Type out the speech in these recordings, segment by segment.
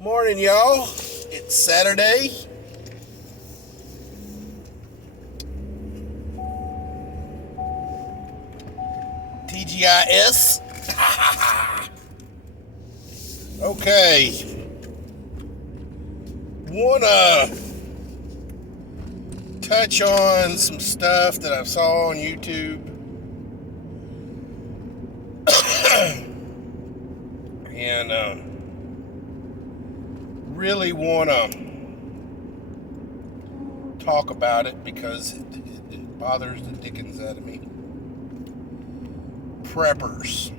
Morning, y'all. It's Saturday. TGIS. Okay. Wanna touch on some stuff that I saw on YouTube. And really wanna talk about it because it bothers the dickens out of me. Preppers,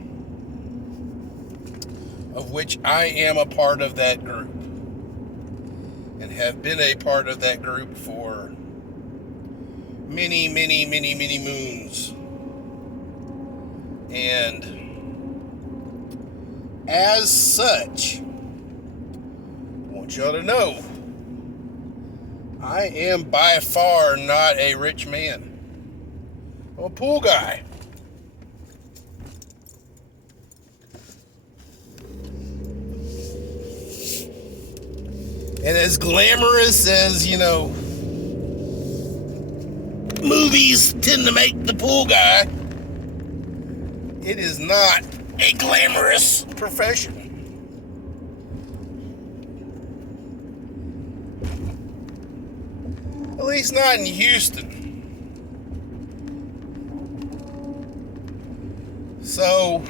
of which I am a part of that group and have been a part of that group for many moons. And as such, I want y'all to know I am by far not a rich man. I'm a pool guy. And as glamorous as, movies tend to make the pool guy, it is not a glamorous profession. At least not in Houston. So,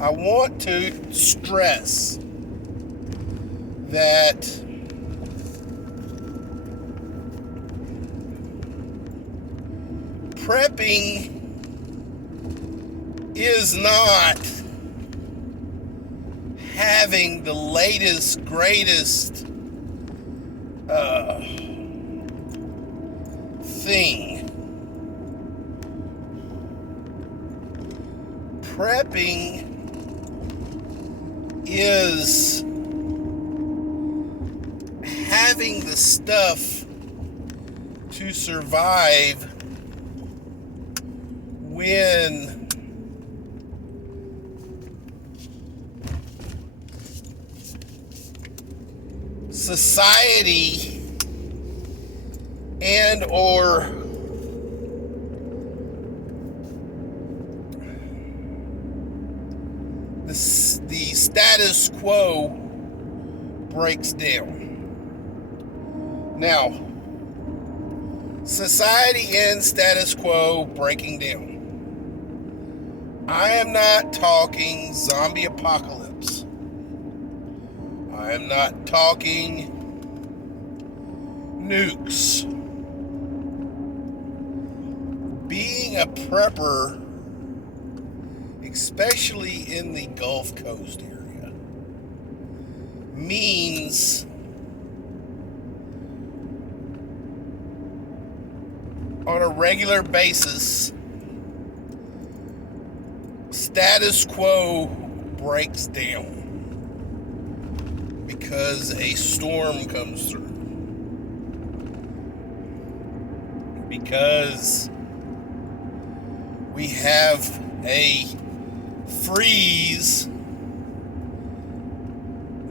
I want to stress that prepping is not having the latest, greatest thing. Prepping is having the stuff to survive when society and or the status quo breaks down. Now, society and status quo breaking down. I am not talking zombie apocalypse. I am not talking nukes. Being a prepper, especially in the Gulf Coast area, means on a regular basis, status quo breaks down because a storm comes through. Because we have a freeze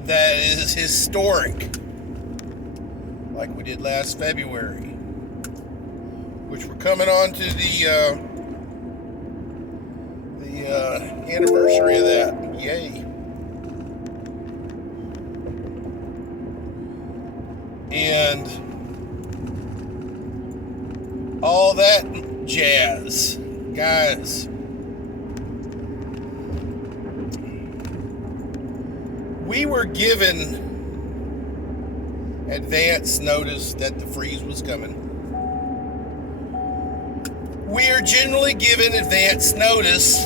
that is historic, like we did last February, which we're coming on to the anniversary of that. Yay. And all that jazz. Guys, we were given advance notice that the freeze was coming. We are generally given advance notice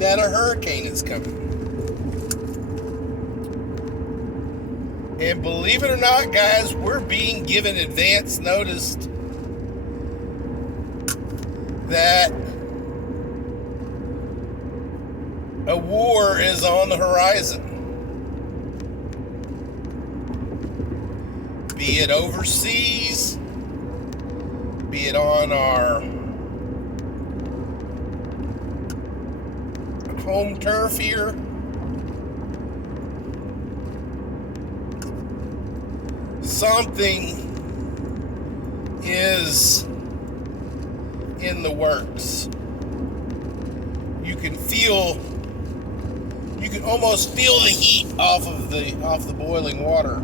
that a hurricane is coming. And believe it or not, guys, we're being given advance notice that a war is on the horizon. Be it overseas, be it on our home turf here, something is in the works. You can almost feel the heat off the boiling water.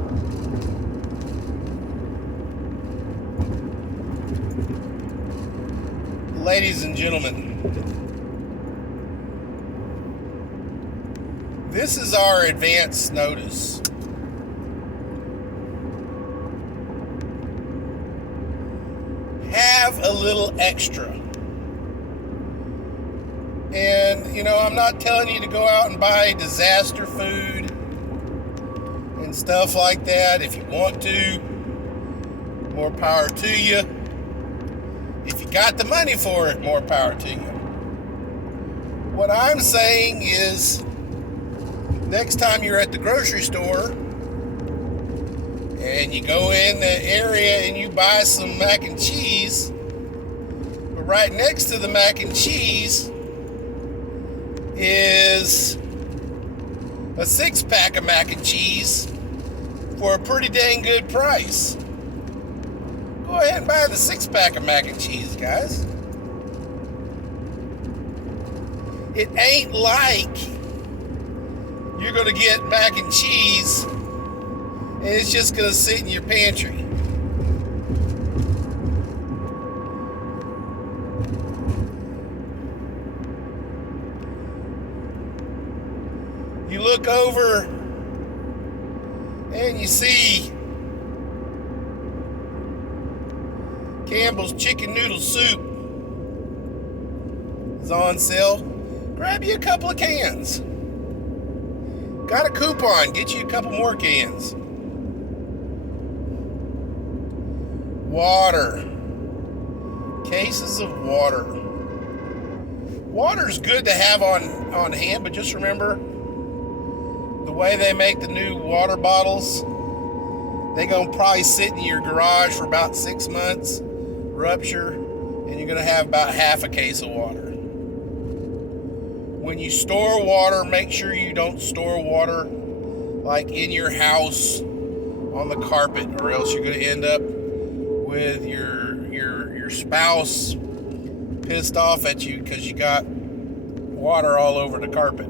Ladies and gentlemen, this is our advance notice. Have a little extra. And, I'm not telling you to go out and buy disaster food and stuff like that. If you want to, more power to you. If you got the money for it, more power to you. What I'm saying is, next time you're at the grocery store and you go in the area and you buy some mac and cheese, but right next to the mac and cheese is a 6-pack of mac and cheese for a pretty dang good price. Go ahead and buy the 6-pack of mac and cheese, guys. It ain't like you're going to get mac and cheese and it's just going to sit in your pantry. You look over and you see Campbell's Chicken Noodle Soup is on sale. Grab you a couple of cans. Got a coupon, get you a couple more cans. Water. Cases of water. Water's good to have on hand, but just remember, the way they make the new water bottles, they're going to probably sit in your garage for about 6 months, rupture, and you're going to have about half a case of water. When you store water, make sure you don't store water like in your house on the carpet, or else you're going to end up with your spouse pissed off at you because you got water all over the carpet.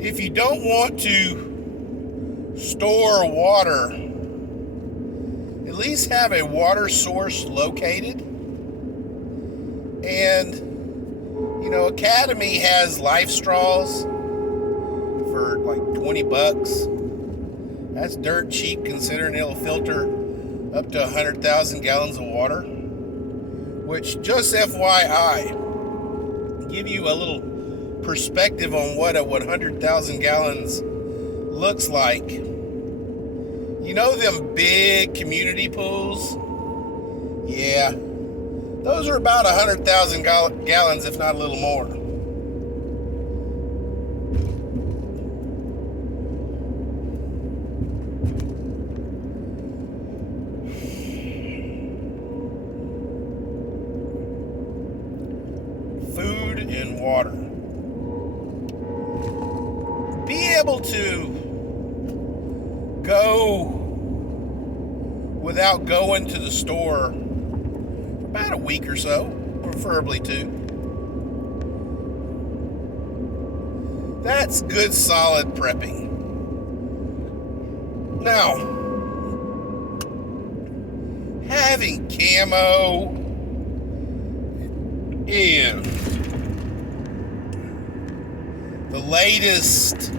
If you don't want to store water, at least have a water source located. And, Academy has Life Straws for like $20. That's dirt cheap considering it'll filter up to 100,000 gallons of water. Which, just FYI, give you a little perspective on what a 100,000 gallons looks like. You know them big community pools? Yeah. Those are about 100,000 gallons, if not a little more. Food and water. Be able to go without going to the store for about a week or so, preferably 2. That's good, solid prepping. Now, having camo and the latest,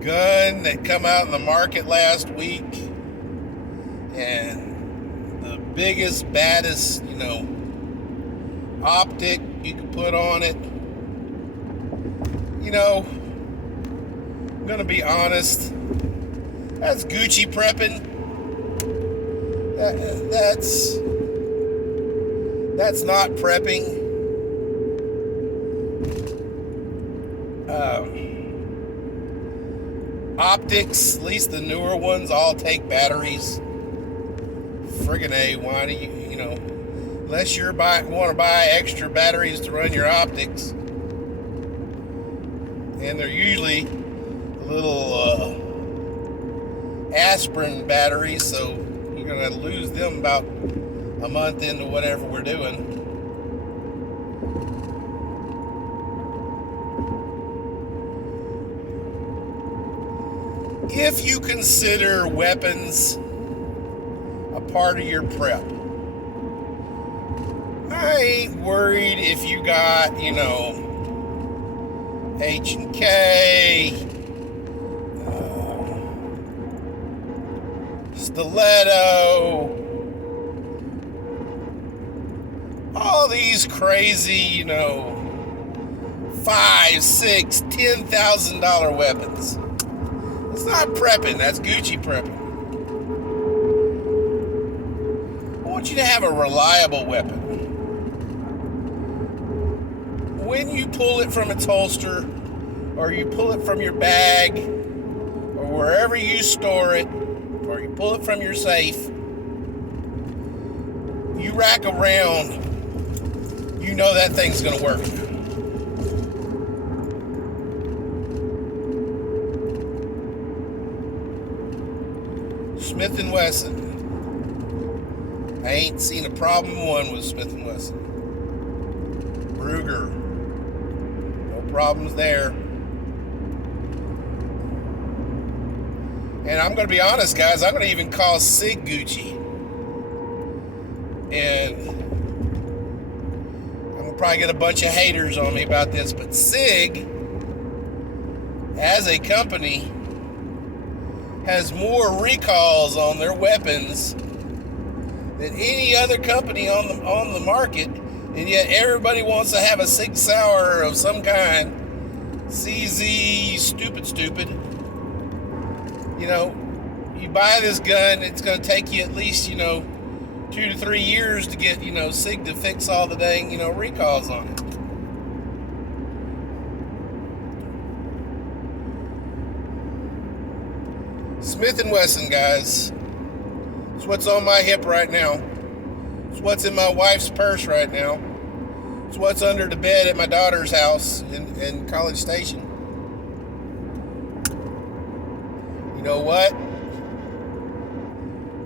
gun that come out in the market last week, and the biggest, baddest, optic you can put on it. I'm gonna be honest, that's Gucci prepping. That's not prepping. Optics, at least the newer ones, all take batteries. Friggin' A, why do you Unless you want to buy extra batteries to run your optics. And they're usually little aspirin batteries, so you're going to lose them about a month into whatever we're doing. If you consider weapons a part of your prep, I ain't worried if you got, H&K, stiletto, all these crazy, $5,000, $6,000, $10,000 weapons. It's not prepping, that's Gucci prepping. I want you to have a reliable weapon. When you pull it from its holster, or you pull it from your bag, or wherever you store it, or you pull it from your safe, you rack around, you know that thing's going to work. Smith & Wesson. I ain't seen a problem one with Smith & Wesson. Ruger. No problems there. And I'm going to be honest, guys, I'm going to even call SIG Gucci. And I'm going to probably get a bunch of haters on me about this, but SIG, as a company, has more recalls on their weapons than any other company on the market, and yet everybody wants to have a Sig Sauer of some kind. CZ stupid. You buy this gun, it's going to take you at least 2 to 3 years to get Sig to fix all the dang recalls on it. Smith & Wesson, guys. It's what's on my hip right now. It's what's in my wife's purse right now. It's what's under the bed at my daughter's house in College Station. You know what?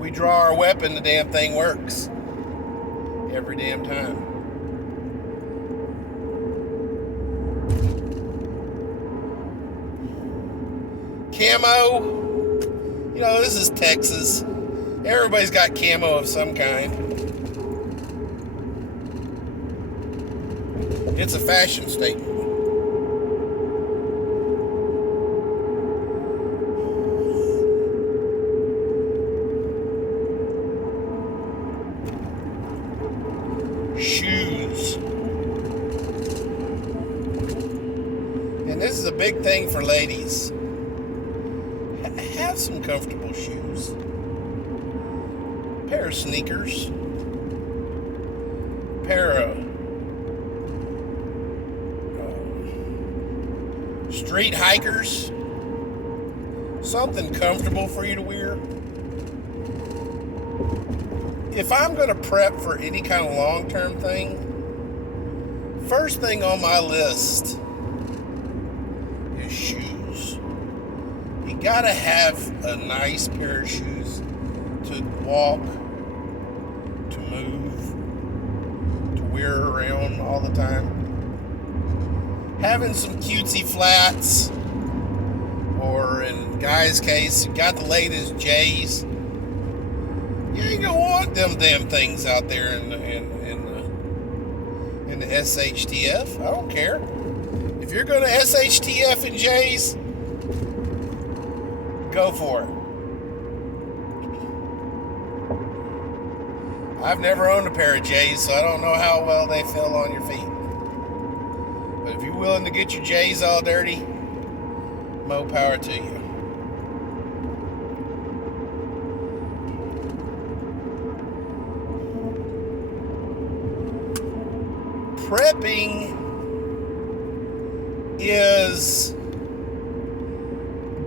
We draw our weapon, the damn thing works. Every damn time. Camo. This is Texas. Everybody's got camo of some kind. It's a fashion statement. Shoes. And this is a big thing for ladies. Have some comfortable shoes. Pair of sneakers. Pair of street hikers. Something comfortable for you to wear. If I'm going to prep for any kind of long-term thing, first thing on my list is shoes. You got to have a nice pair of shoes to walk, to move, to wear around all the time. Having some cutesy flats, or in Guy's case, you got the latest J's. You ain't gonna want them damn things out there in the SHTF. I don't care. If you're gonna SHTF in J's, go for it. I've never owned a pair of J's, so I don't know how well they feel on your feet. But if you're willing to get your J's all dirty, more power to you. Prepping is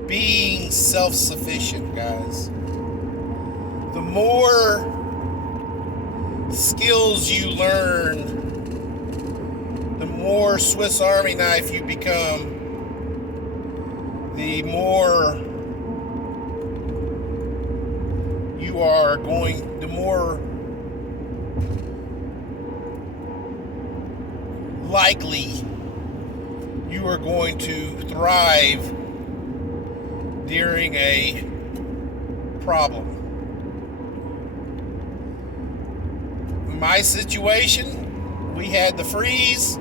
being self-sufficient, guys. The more skills you learn, the more Swiss Army knife you become, the more the more likely you are going to thrive during a problem. In my situation, we had the freeze,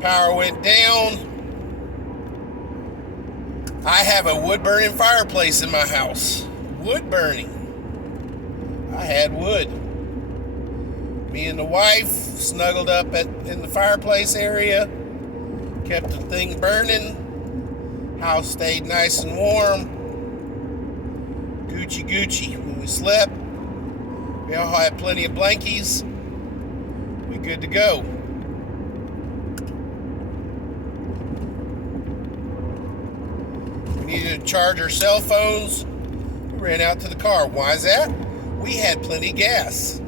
power went down. I have a wood burning fireplace in my house. Wood burning. I had wood. Me and the wife snuggled up in the fireplace area, kept the thing burning. House stayed nice and warm. Gucci Gucci. When we slept, we all had plenty of blankies. We good to go. We needed to charge our cell phones. We ran out to the car. Why is that? We had plenty of gas.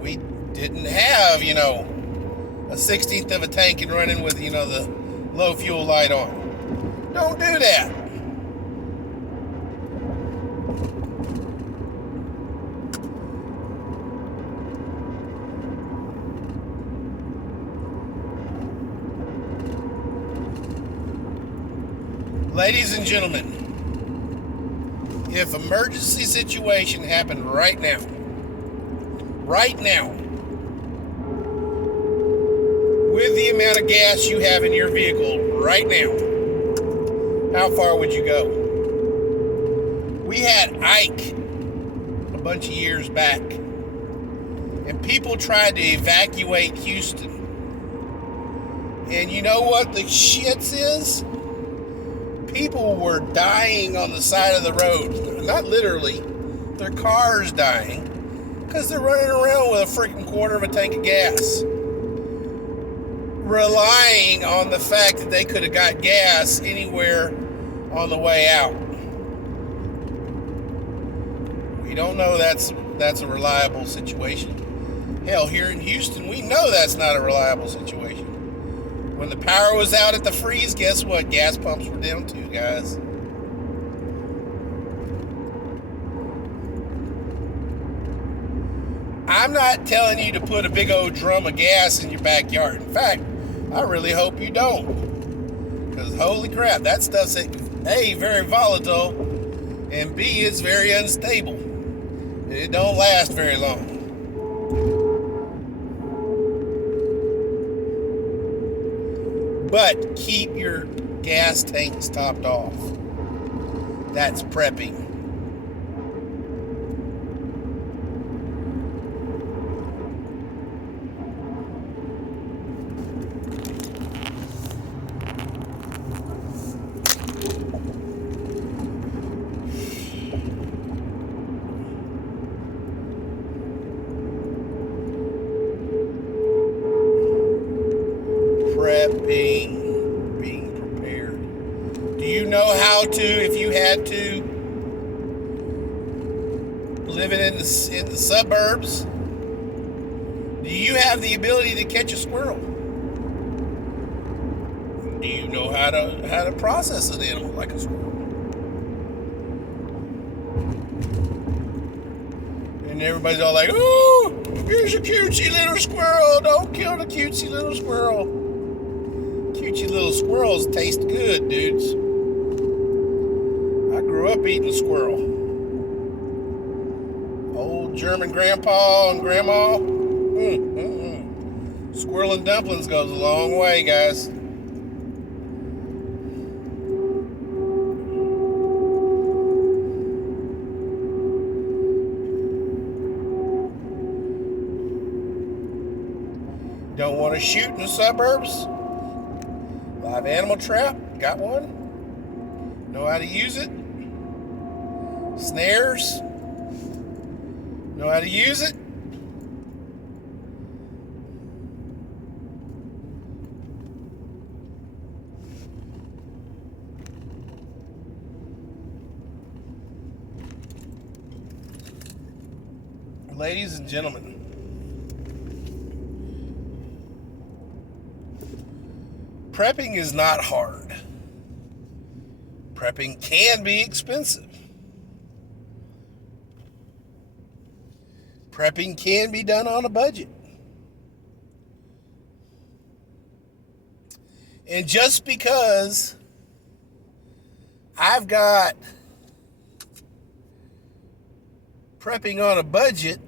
We didn't have, a 16th of a tank and running with, the low fuel light on. Don't do that. Ladies and gentlemen, if emergency situation happened right now, with the amount of gas you have in your vehicle right now, how far would you go? We had Ike a bunch of years back, and people tried to evacuate Houston. And you know what the shits is? People were dying on the side of the road. Not literally. Their cars dying because they're running around with a freaking quarter of a tank of gas, relying on the fact that they could have got gas anywhere on the way out. We don't know that's a reliable situation. Hell, here in Houston, we know that's not a reliable situation. When the power was out at the freeze, guess what? Gas pumps were down too, guys. I'm not telling you to put a big old drum of gas in your backyard. In fact, I really hope you don't. Because holy crap, that stuff's A, very volatile, and B, it's very unstable. It don't last very long. But keep your gas tanks topped off. That's prepping. Being prepared. Do you know how to, if you had to, living in the suburbs, do you have the ability to catch a squirrel? Do you know how to process an animal like a squirrel? And everybody's all like, "Ooh, here's a cutesy little squirrel. Don't kill the cutesy little squirrel." Cutesy little squirrels taste good, dudes. I grew up eating squirrel. Old German grandpa and grandma. Squirrel and dumplings goes a long way, guys. Don't want to shoot in the suburbs? Live animal trap, got one. Know how to use it. Snares, know how to use it. Ladies and gentlemen, prepping is not hard. Prepping can be expensive. Prepping can be done on a budget. And just because I've got prepping on a budget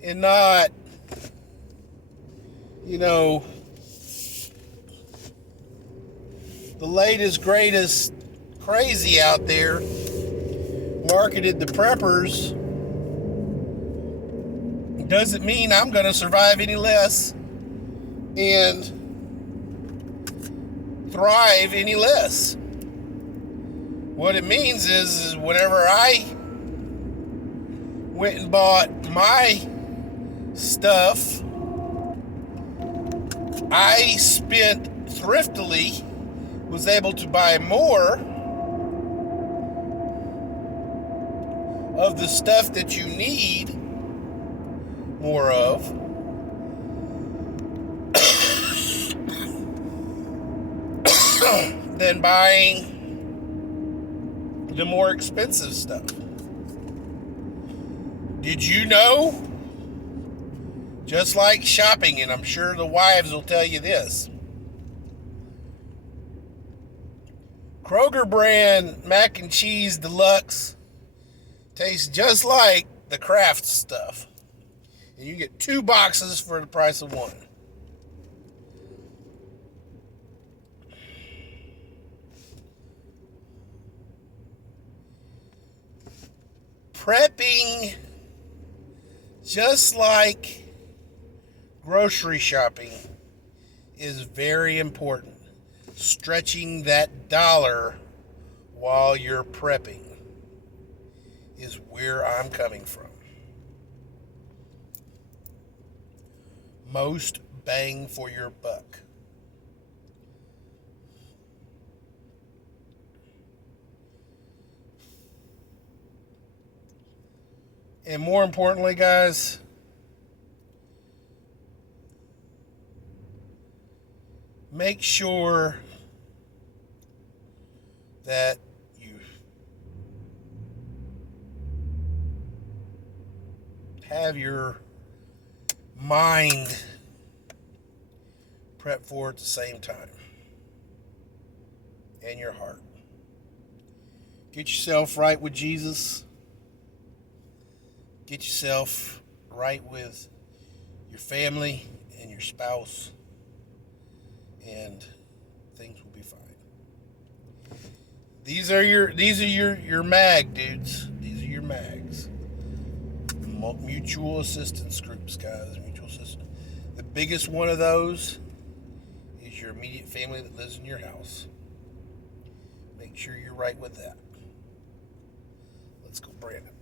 and not, the latest, greatest crazy out there marketed to preppers, doesn't mean I'm going to survive any less and thrive any less. What it means is whenever I went and bought my stuff, I spent thriftily, was able to buy more of the stuff that you need more of than buying the more expensive stuff. Did you know? Just like shopping, and I'm sure the wives will tell you this, Kroger brand mac and cheese deluxe tastes just like the Kraft stuff. And you get 2 boxes for the price of 1. Prepping, just like grocery shopping, is very important. Stretching that dollar while you're prepping is where I'm coming from. Most bang for your buck. And more importantly, guys, make sure that you have your mind prepped for it at the same time, and your heart. Get yourself right with Jesus. Get yourself right with your family and your spouse, and things will be fine. These are your MAG dudes. These are your MAGs. Mutual assistance groups, guys. Mutual assistance. The biggest one of those is your immediate family that lives in your house. Make sure you're right with that. Let's go, Brandon.